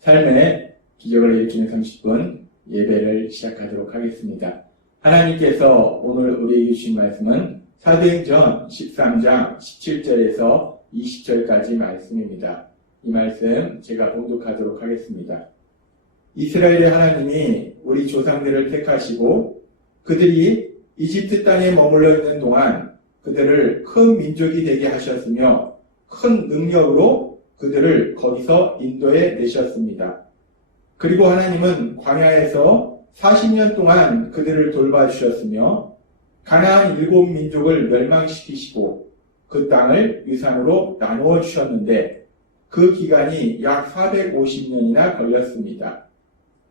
삶의 기적을 일으키는 30분 예배를 시작하도록 하겠습니다. 하나님께서 오늘 우리에게 주신 말씀은 사도행전 13장 17절에서 20절까지 말씀입니다. 이 말씀 제가 봉독하도록 하겠습니다. 이스라엘의 하나님이 우리 조상들을 택하시고 그들이 이집트 땅에 머물러 있는 동안 그들을 큰 민족이 되게 하셨으며 큰 능력으로 그들을 거기서 인도해 내셨습니다. 그리고 하나님은 광야에서 40년 동안 그들을 돌봐주셨으며 가나안 7민족을 멸망시키시고 그 땅을 유산으로 나누어 주셨는데 그 기간이 약 450년이나 걸렸습니다.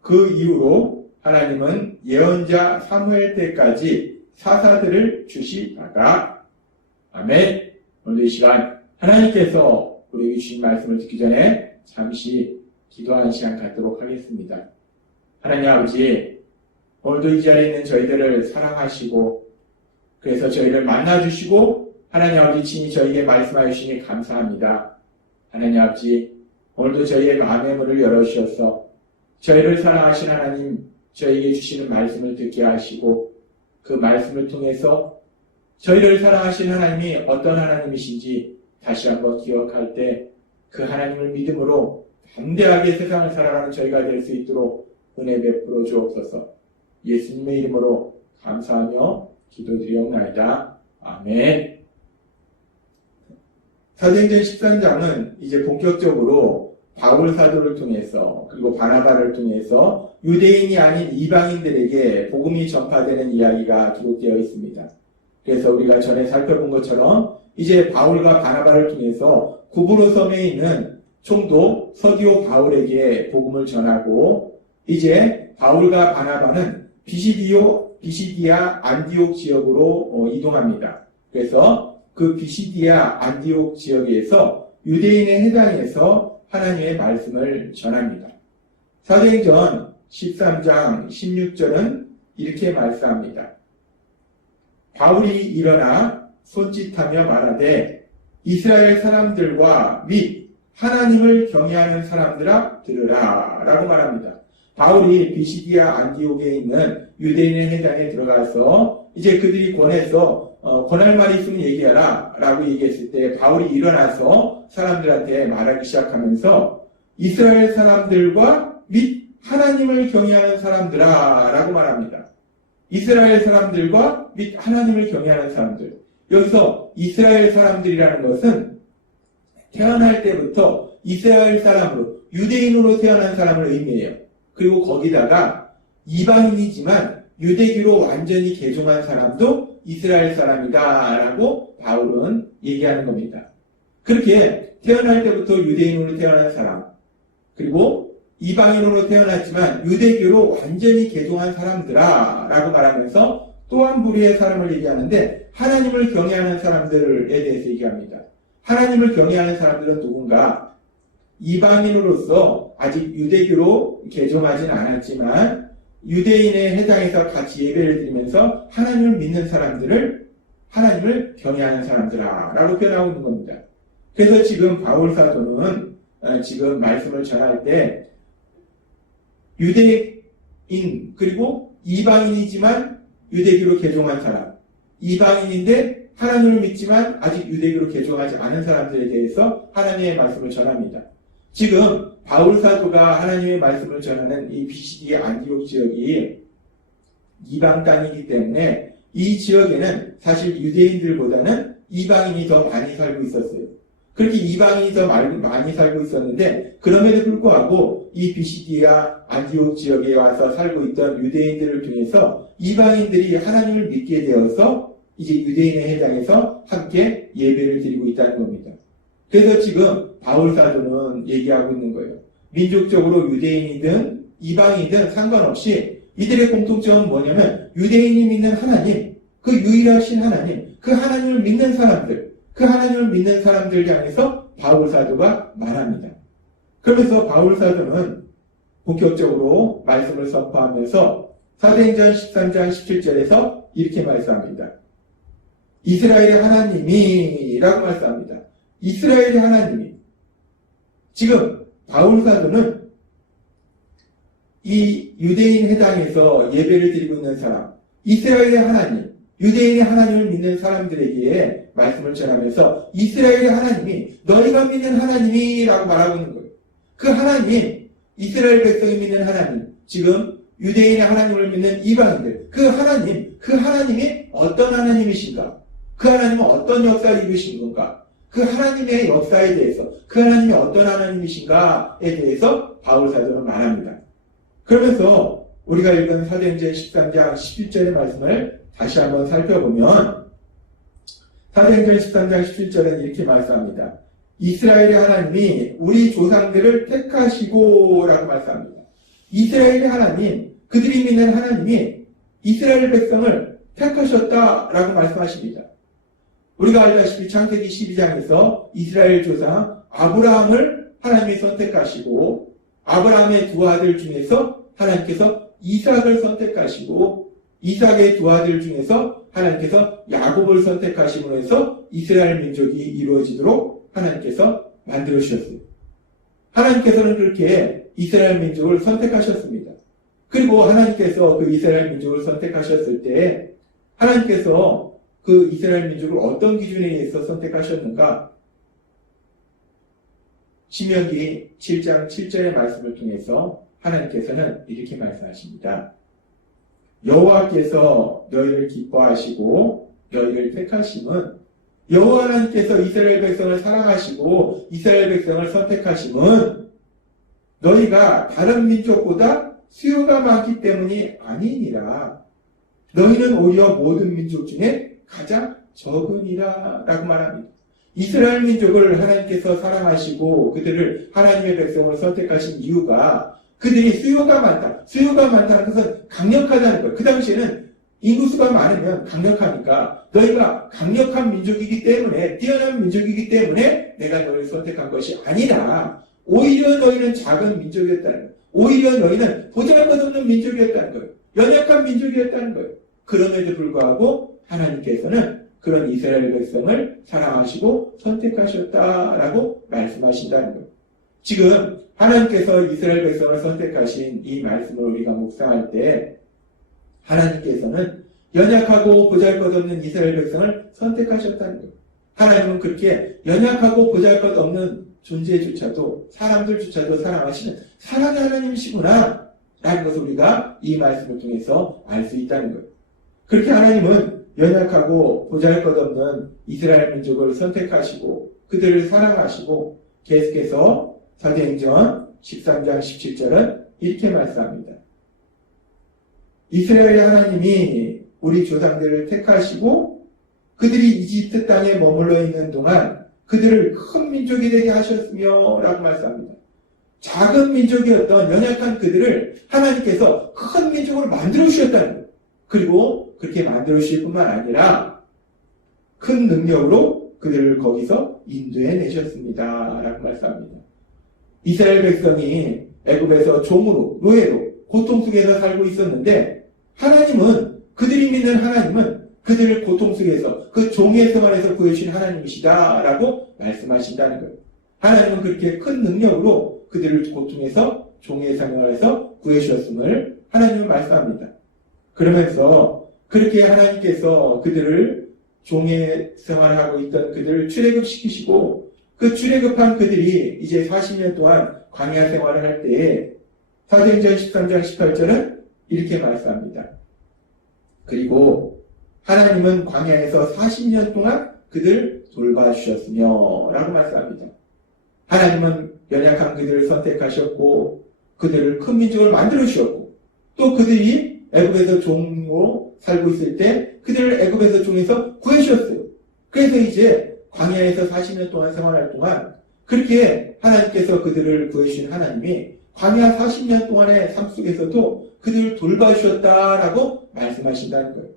그 이후로 하나님은 예언자 사무엘 때까지 사사들을 주시다가 아멘. 오늘 이 시간 하나님께서 우리에게 주신 말씀을 듣기 전에 잠시 기도하는 시간 갖도록 하겠습니다. 하나님 아버지, 오늘도 이 자리에 있는 저희들을 사랑하시고 그래서 저희를 만나주시고 하나님 아버지 친히 저희에게 말씀하여 주시니 감사합니다. 하나님 아버지, 오늘도 저희의 마음의 문을 열어주셔서 저희를 사랑하신 하나님 저희에게 주시는 말씀을 듣게 하시고 그 말씀을 통해서 저희를 사랑하신 하나님이 어떤 하나님이신지 다시 한번 기억할 때 그 하나님을 믿음으로 담대하게 세상을 살아가는 저희가 될 수 있도록 은혜 베풀어 주옵소서. 예수님의 이름으로 감사하며 기도드리옵나이다. 아멘. 사도행전 13장은 이제 본격적으로 바울 사도를 통해서 그리고 바나바를 통해서 유대인이 아닌 이방인들에게 복음이 전파되는 이야기가 기록되어 있습니다. 그래서 우리가 전에 살펴본 것처럼 이제 바울과 바나바를 통해서 구브로 섬에 있는 총독 서기오 바울에게 복음을 전하고 이제 바울과 바나바는 비시디아 안디옥 지역으로 이동합니다. 그래서 그 비시디아 안디옥 지역에서 유대인의 회당에서 하나님의 말씀을 전합니다. 사도행전 13장 16절은 이렇게 말씀합니다. 바울이 일어나 손짓하며 말하되 이스라엘 사람들과 및 하나님을 경외하는 사람들아 들으라 라고 말합니다. 바울이 비시디아 안디옥에 있는 유대인의 회당에 들어가서 이제 그들이 권해서 권할 말이 있으면 얘기하라 라고 얘기했을 때 바울이 일어나서 사람들한테 말하기 시작하면서 이스라엘 사람들과 및 하나님을 경외하는 사람들아 라고 말합니다. 이스라엘 사람들과 및 하나님을 경외하는 사람들. 여기서 이스라엘 사람들이라는 것은 태어날 때부터 이스라엘 사람으로 유대인으로 태어난 사람을 의미해요. 그리고 거기다가 이방인이지만 유대교로 완전히 개종한 사람도 이스라엘 사람이다 라고 바울은 얘기하는 겁니다. 그렇게 태어날 때부터 유대인으로 태어난 사람 그리고 이방인으로 태어났지만 유대교로 완전히 개종한 사람들아 라고 말하면서 또 한 부류의 사람을 얘기하는데 하나님을 경외하는 사람들에 대해서 얘기합니다. 하나님을 경외하는 사람들은 누군가? 이방인으로서 아직 유대교로 개종하진 않았지만 유대인의 회당에서 같이 예배를 드리면서 하나님을 믿는 사람들을 하나님을 경외하는 사람들아 라고 표현하고 있는 겁니다. 그래서 지금 바울 사도는 지금 말씀을 전할 때 유대인 그리고 이방인이지만 유대교로 개종한 사람, 이방인인데 하나님을 믿지만 아직 유대교로 개종하지 않은 사람들에 대해서 하나님의 말씀을 전합니다. 지금 바울 사도가 하나님의 말씀을 전하는 이 비시디아 안디옥 지역이 이방 땅이기 때문에 이 지역에는 사실 유대인들보다는 이방인이 더 많이 살고 있었어요. 그렇게 이방인이 더 많이 살고 있었는데 그럼에도 불구하고 이 비시디아 안디옥 지역에 와서 살고 있던 유대인들을 통해서 이방인들이 하나님을 믿게 되어서 이제 유대인의 회당에서 함께 예배를 드리고 있다는 겁니다. 그래서 지금 바울 사도는 얘기하고 있는 거예요. 민족적으로 유대인이든 이방인이든 상관없이 이들의 공통점은 뭐냐면 유대인이 믿는 하나님, 그 유일하신 하나님, 그 하나님을 믿는 사람들, 그 하나님을 믿는 사람들 향해서 바울 사도가 말합니다. 그러면서 바울 사도는 본격적으로 말씀을 선포하면서 사도행전 13장 17절에서 이렇게 말씀합니다. 이스라엘의 하나님이라고 말씀합니다. 이스라엘의 하나님이. 지금 바울 사도는 이 유대인 회당에서 예배를 드리고 있는 사람, 이스라엘의 하나님, 유대인의 하나님을 믿는 사람들에게 말씀을 전하면서 이스라엘의 하나님이 너희가 믿는 하나님이라고 말하고 있는 거예요. 그 하나님, 이스라엘 백성이 믿는 하나님, 지금 유대인의 하나님을 믿는 이방인들, 그 하나님이 어떤 하나님이신가? 그 하나님은 어떤 역사를 이루신 건가? 그 하나님의 역사에 대해서, 그 하나님이 어떤 하나님이신가에 대해서 바울 사도는 말합니다. 그러면서 우리가 읽은 사도행전 13장 11절의 말씀을 다시 한번 살펴보면 사도행전 13장 11절은 이렇게 말씀합니다. 이스라엘의 하나님이 우리 조상들을 택하시고 라고 말씀합니다. 이스라엘의 하나님, 그들이 믿는 하나님이 이스라엘 백성을 택하셨다라고 말씀하십니다. 우리가 알다시피 창세기 12장에서 이스라엘 조상 아브라함을 하나님이 선택하시고 아브라함의 두 아들 중에서 하나님께서 이삭을 선택하시고 이삭의 두 아들 중에서 하나님께서 야곱을 선택하심으로 해서 이스라엘 민족이 이루어지도록 하나님께서 만들어 주셨습니다. 하나님께서는 그렇게 이스라엘 민족을 선택하셨습니다. 그리고 하나님께서 그 이스라엘 민족을 선택하셨을 때 하나님께서 그 이스라엘 민족을 어떤 기준에 의해서 선택하셨는가? 신명기 7장 7절의 말씀을 통해서 하나님께서는 이렇게 말씀하십니다. 여호와께서 너희를 기뻐하시고 너희를 택하심은 여호와 하나님께서 이스라엘 백성을 사랑하시고 이스라엘 백성을 선택하심은 너희가 다른 민족보다 수요가 많기 때문이 아니니라. 너희는 오히려 모든 민족 중에 가장 적으니라 라고 말합니다. 이스라엘 민족을 하나님께서 사랑하시고 그들을 하나님의 백성을 선택하신 이유가 그들이 수요가 많다. 수요가 많다는 것은 강력하다는 거예요. 그 당시에는 인구수가 많으면 강력하니까 너희가 강력한 민족이기 때문에 뛰어난 민족이기 때문에 내가 너희를 선택한 것이 아니라 오히려 너희는 작은 민족이었다는 거예요. 오히려 너희는 보잘것없는 민족이었다는 거예요. 연약한 민족이었다는 거예요. 그럼에도 불구하고 하나님께서는 그런 이스라엘 백성을 사랑하시고 선택하셨다라고 말씀하신다는 거예요. 지금 하나님께서 이스라엘 백성을 선택하신 이 말씀을 우리가 묵상할 때 하나님께서는 연약하고 보잘것없는 이스라엘 백성을 선택하셨다는 거예요. 하나님은 그렇게 연약하고 보잘것없는 존재조차도 사람들조차도 사랑하시는 사랑의 하나님이시구나 라는 것을 우리가 이 말씀을 통해서 알 수 있다는 거예요. 그렇게 하나님은 연약하고 보잘것없는 이스라엘 민족을 선택하시고 그들을 사랑하시고 계속해서 사도행전 13장 17절은 이렇게 말씀합니다. 이스라엘의 하나님이 우리 조상들을 택하시고 그들이 이집트 땅에 머물러 있는 동안 그들을 큰 민족이 되게 하셨으며 라고 말씀합니다. 작은 민족이었던 연약한 그들을 하나님께서 큰 민족으로 만들어 주셨다는 거예요. 그리고 그렇게 만들어 주실 뿐만 아니라 큰 능력으로 그들을 거기서 인도해 내셨습니다 라고 말씀합니다. 이스라엘 백성이 애굽에서 종으로 노예로 고통 속에서 살고 있었는데 하나님은 그들이 믿는 하나님은 그들을 고통 속에서 그 종의 생활에서 구해주신 하나님이시다라고 말씀하신다는 거예요. 하나님은 그렇게 큰 능력으로 그들을 고통에서 종의 생활에서 구해주셨음을 하나님은 말씀합니다. 그러면서 그렇게 하나님께서 그들을 종의 생활을 하고 있던 그들을 출애굽시키시고 그 출애굽한 그들이 이제 40년 동안 광야 생활을 할 때에 사도행전 13장 18절은 이렇게 말씀합니다. 그리고 하나님은 광야에서 40년 동안 그들을 돌봐주셨으며 라고 말씀합니다. 하나님은 연약한 그들을 선택하셨고 그들을 큰 민족을 만들어 주셨고 또 그들이 애굽에서 종으로 살고 있을 때 그들을 애굽에서 종에서 구해주셨어요. 그래서 이제 광야에서 40년 동안 생활할 동안 그렇게 하나님께서 그들을 구해주신 하나님이 광야 40년 동안의 삶 속에서도 그들을 돌봐주셨다라고 말씀하신다는 거예요.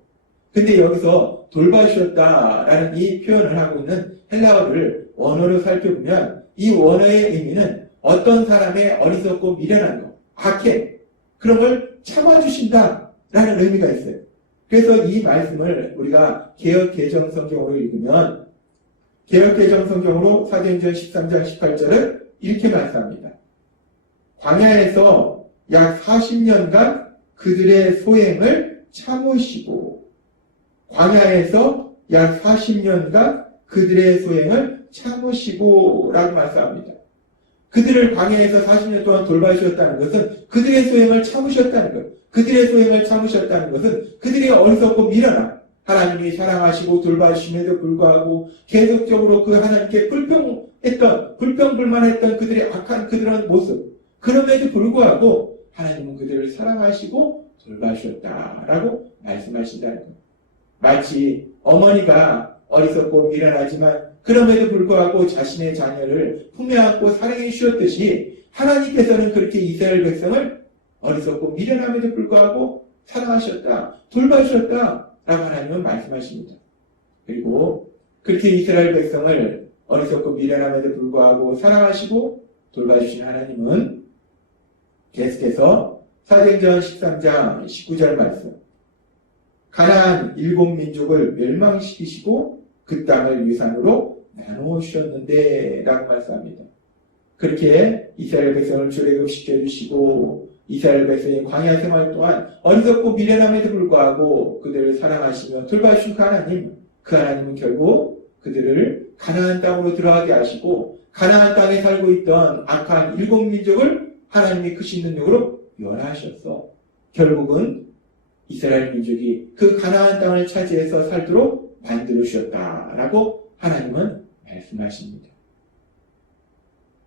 근데 여기서 돌봐주셨다라는 이 표현을 하고 있는 헬라어를 원어로 살펴보면 이 원어의 의미는 어떤 사람의 어리석고 미련한 것, 악해, 그런 걸 참아주신다라는 의미가 있어요. 그래서 이 말씀을 우리가 개역개정성경으로 읽으면 개역개정성경으로 사도행전 13장 18절을 이렇게 말씀합니다. 광야에서 약 40년간 그들의 소행을 참으시고, 광야에서 약 40년간 그들의 소행을 참으시고 라고 말씀합니다. 그들을 광야에서 40년 동안 돌봐주셨다는 것은 그들의 소행을 참으셨다는 것. 그들의 소행을 참으셨다는 것은 그들의 어리석고 미련한 하나님이 사랑하시고 돌봐주심에도 불구하고 계속적으로 그 하나님께 불평불만했던 그들의 악한 그들의 모습, 그럼에도 불구하고 하나님은 그들을 사랑하시고 돌봐주셨다라고 말씀하신다는 것. 마치 어머니가 어리석고 미련하지만 그럼에도 불구하고 자신의 자녀를 품에 안고 사랑해 주셨듯이 하나님께서는 그렇게 이스라엘 백성을 어리석고 미련함에도 불구하고 사랑하셨다, 돌봐주셨다 라고 하나님은 말씀하십니다. 그리고 그렇게 이스라엘 백성을 어리석고 미련함에도 불구하고 사랑하시고 돌봐주신 하나님은 계속해서 사도행전 13장 19절 말씀, 가나안 7민족을 멸망시키시고 그 땅을 위산으로 나누어 주셨는데 라고 말씀합니다. 그렇게 이스라엘 백성을 출애굽시켜 주시고 이스라엘 백성의 광야 생활 동안 어리석고 미련함에도 불구하고 그들을 사랑하시며 돌봐주신 그 하나님은 결국 그들을 가나안 땅으로 들어가게 하시고 가나안 땅에 살고 있던 악한 7민족을 하나님이 크신 능력으로 멸하셨어. 결국은 이스라엘 민족이 그 가나안 땅을 차지해서 살도록 만들어 주셨다라고 하나님은 말씀하십니다.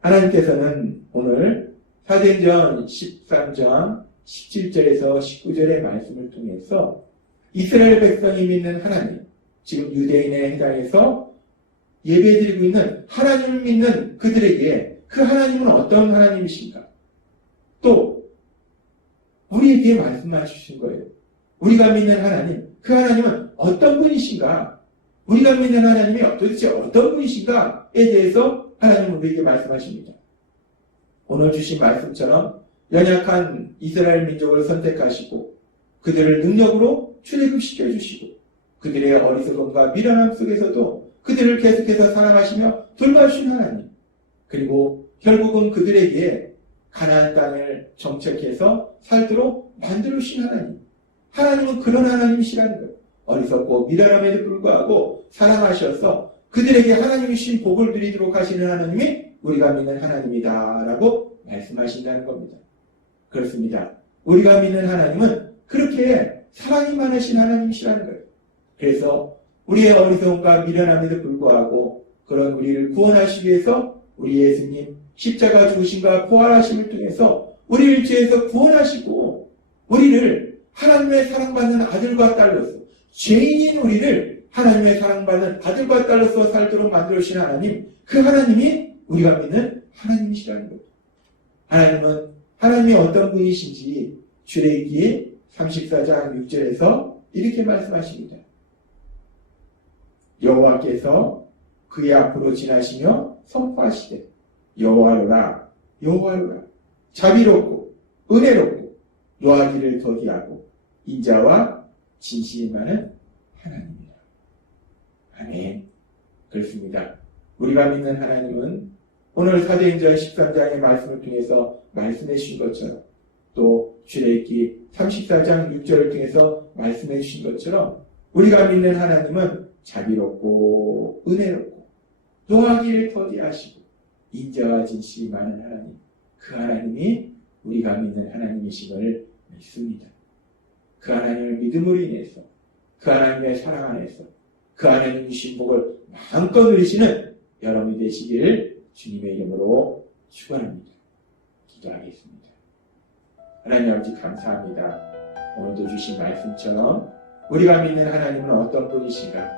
하나님께서는 오늘 사도행전 13장 17절에서 19절의 말씀을 통해서 이스라엘 백성이 믿는 하나님, 지금 유대인에 해당해서 예배드리고 있는 하나님을 믿는 그들에게 그 하나님은 어떤 하나님이신가? 또 우리에게 말씀하신 거예요. 우리가 믿는 하나님, 그 하나님은 어떤 분이신가? 우리가 믿는 하나님이 도대체 어떤 분이신가에 대해서 하나님은 우리에게 말씀하십니다. 오늘 주신 말씀처럼 연약한 이스라엘 민족을 선택하시고 그들을 능력으로 출애굽시켜 주시고 그들의 어리석음과 미련함 속에서도 그들을 계속해서 사랑하시며 돌봐주신 하나님, 그리고 결국은 그들에게 가나안 땅을 정착해서 살도록 만들어 주신 하나님, 하나님은 그런 하나님이시라는 거예요. 어리석고 미련함에도 불구하고 사랑하셔서 그들에게 하나님이 주신 복을 드리도록 하시는 하나님이 우리가 믿는 하나님이다라고 말씀하신다는 겁니다. 그렇습니다. 우리가 믿는 하나님은 그렇게 사랑이 많으신 하나님이시라는 거예요. 그래서 우리의 어리석음과 미련함에도 불구하고 그런 우리를 구원하시기 위해서 우리 예수님 십자가 죽으심과 부활하심을 통해서 우리를 죄에서 구원하시고 우리를 하나님의 사랑받는 아들과 딸로서, 죄인인 우리를 하나님의 사랑받는 아들과 딸로서 살도록 만들어주신 하나님, 그 하나님이 우리가 믿는 하나님이시라는 거예요. 하나님은 하나님이 어떤 분이신지 출애굽기 34장 6절에서 이렇게 말씀하십니다. 여호와께서 그의 앞으로 지나시며 선포하시되 여호와로라 여호와로라 자비롭고 은혜롭고 노하기를 더디하고 인자와 진실이 많은 하나님이다. 아멘. 그렇습니다. 우리가 믿는 하나님은 오늘 사도행전 13장의 말씀을 통해서 말씀해 주신 것처럼 또 출애굽기 34장 6절을 통해서 말씀해 주신 것처럼 우리가 믿는 하나님은 자비롭고 은혜롭고 노하기를 더디하시고 인자와 진실이 많은 하나님, 그 하나님이 우리가 믿는 하나님이심을 믿습니다. 그 하나님을 믿음으로 인해서 그 하나님의 사랑 안에서 그 하나님의 신복을 마음껏 누리시는 여러분이 되시기를 주님의 이름으로 축원합니다. 기도하겠습니다. 하나님 아버지 감사합니다. 오늘도 주신 말씀처럼 우리가 믿는 하나님은 어떤 분이신가?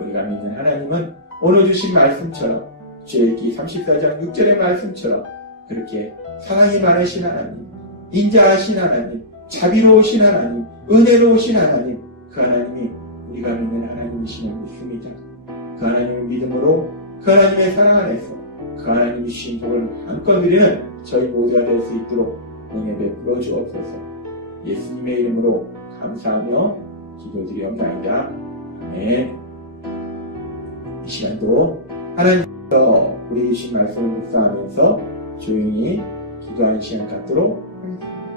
우리가 믿는 하나님은 오늘 주신 말씀처럼 출애굽기 34장 6절의 말씀처럼 그렇게 사랑이 많으신 하나님, 인자하신 하나님, 자비로우신 하나님, 은혜로우신 하나님, 그 하나님이 우리가 믿는 하나님이심을 믿습니다. 그 하나님을 믿음으로 그 하나님의 사랑 안에서 그 하나님 주신 복을 마음껏 누리는 저희 모두가 될 수 있도록 은혜 베풀어 주옵소서. 예수님의 이름으로 감사하며 기도드리옵나이다. 아멘. 이 시간도 하나님께서 우리 주신 말씀을 묵상하면서 조용히 기도하는 시간 갖도록 하겠습니다.